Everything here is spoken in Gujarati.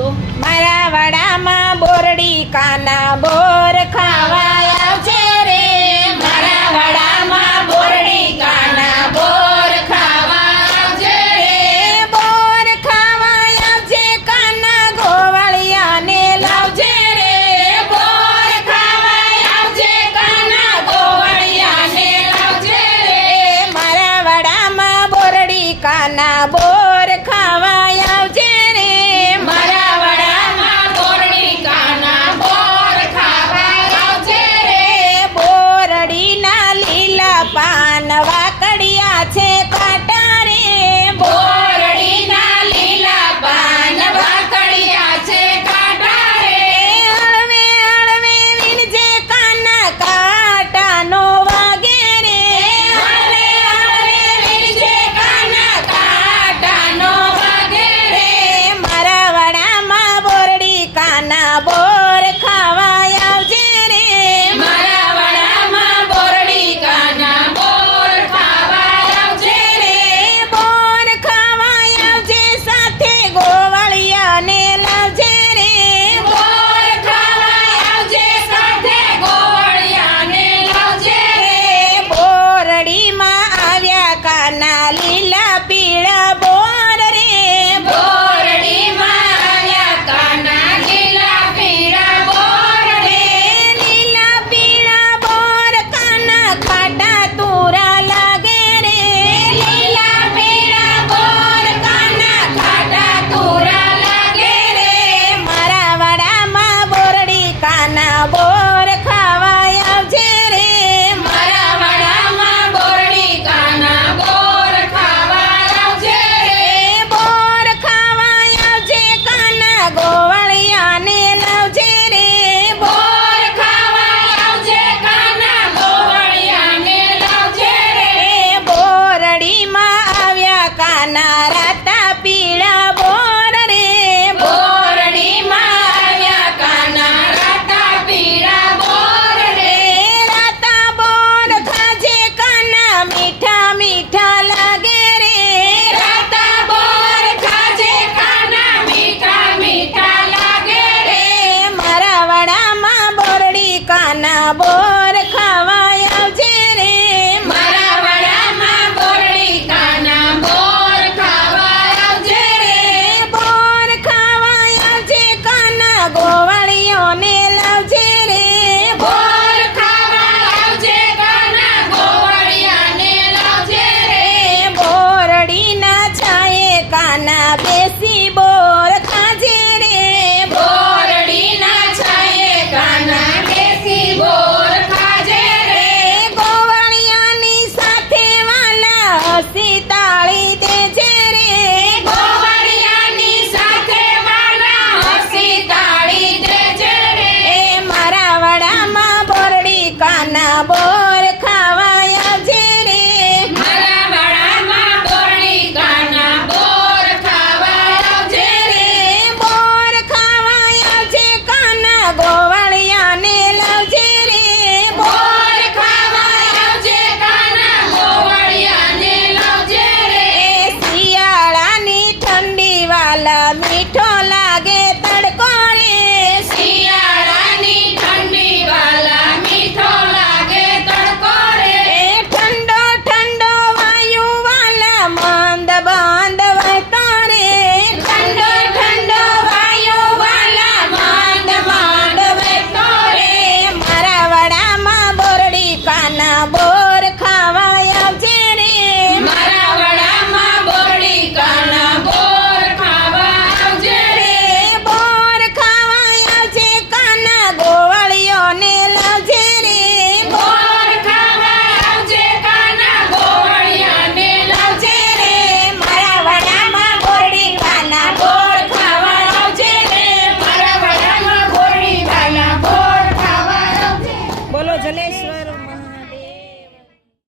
તો મારા વાડામાં બોરડી કાના બોર ખાવા આવજે રે મારા વાડામાં બોરડી કાના બોર ખાવા આવજે રે બોર ખાવા આવજે કાના ગોવાળિયાને લાવજે રે બોર ખાવા આવજે કાના ગોવાળિયાને લાવજે રે મારા વાડામાં બોરડી કાના બોર ખાવા આવજે રે મારા વાડામાં બોરડી કાના બોર ખાવા આવજે રે બોરડીના લીલા પાન વાકડિયા છે કાંટા રે બોરડીના લીલા પાન વાકડિયા છે કાંટા રે હળવે હળવે વીણજે કાના કાંટાનો વાગે રે હળવે હળવે વીણજે કાના કાંટાનો વાગે રે મારા વાડામાં બોરડી કાના બોર ખાવા આવજે રે મારા વાડામાં બોરડી કાના બોર ખાવા આવજે રે બોર ખાવા આવજે સાથે ગોવાળિયાને લાવજે રે બોર ખાવા આવજે સાથે ગોવાળિયાને લાવજે રે બોરડીમાં આવ્યા કાના લીલા પીળા બોર રે બોરડીમાં આવ્યા કાના લીલા પીળા બોર રે લીલા પીળા બોર કાના ખાટા તુરા લાગે રે લીલા પીળા બોર કાના ખાટા તુરા લાગે રે મારા વાડામાં બોરડી કાના બોર ખાવા આવજે રે મારા વાડામાં બોરડી કાના બોર ખાવા આવજે રે બોર ખાવા આવજે કાના ગોવાળિયાને લાવજે રે બોર ખાવા આવજે કાના ગોવાળિયાને લાવજે રે બોરડીમાં આવ્યા કાના રાતા પીળા બોર રે બોરડીમાં આવ્યા કાના રાતા પીળા બોર રે રાતા બોર ખાજે કાના મીઠા મીઠા લાગે રે રાતા બોર ખાજે કાના મીઠા મીઠા લાગે રે મારા વાડામાં બોરડી કાના બોર ખાવા આવજે રે મારા વાડામાં બોરડી કાના બોર ખાવા આવજે રે બોર ખાવા આવજે કાના ગોવાળિયોને લાવજે રે બોર ખાવા આવજે કાના ગોવાળિયાને લાવજે રે બોરડીના છાયે કાના બેસી બોર ખાજે રે બોરડીના છાયે કાના બેસી બોર ખાજે રે ગોવાળિયાની સાથે વાલા હસી તાળી દેજે રે ગોવાળિયાની સાથે વાલા હસી તાળી દેજે રે મારા વાડામાં બોરડી કાના બોર ખાવા આવજે રે મારા વાડામાં બોરડી કાના બોર ખાવા આવજે રે બોર ખાવા આવજે કાના ગોવાળિયાને લાવજે રે બોર ખાવા આવજે કાના ગોવાળિયાને લાવજે રે શિયાળાની ઠંડી વાલા મીઠો લાગે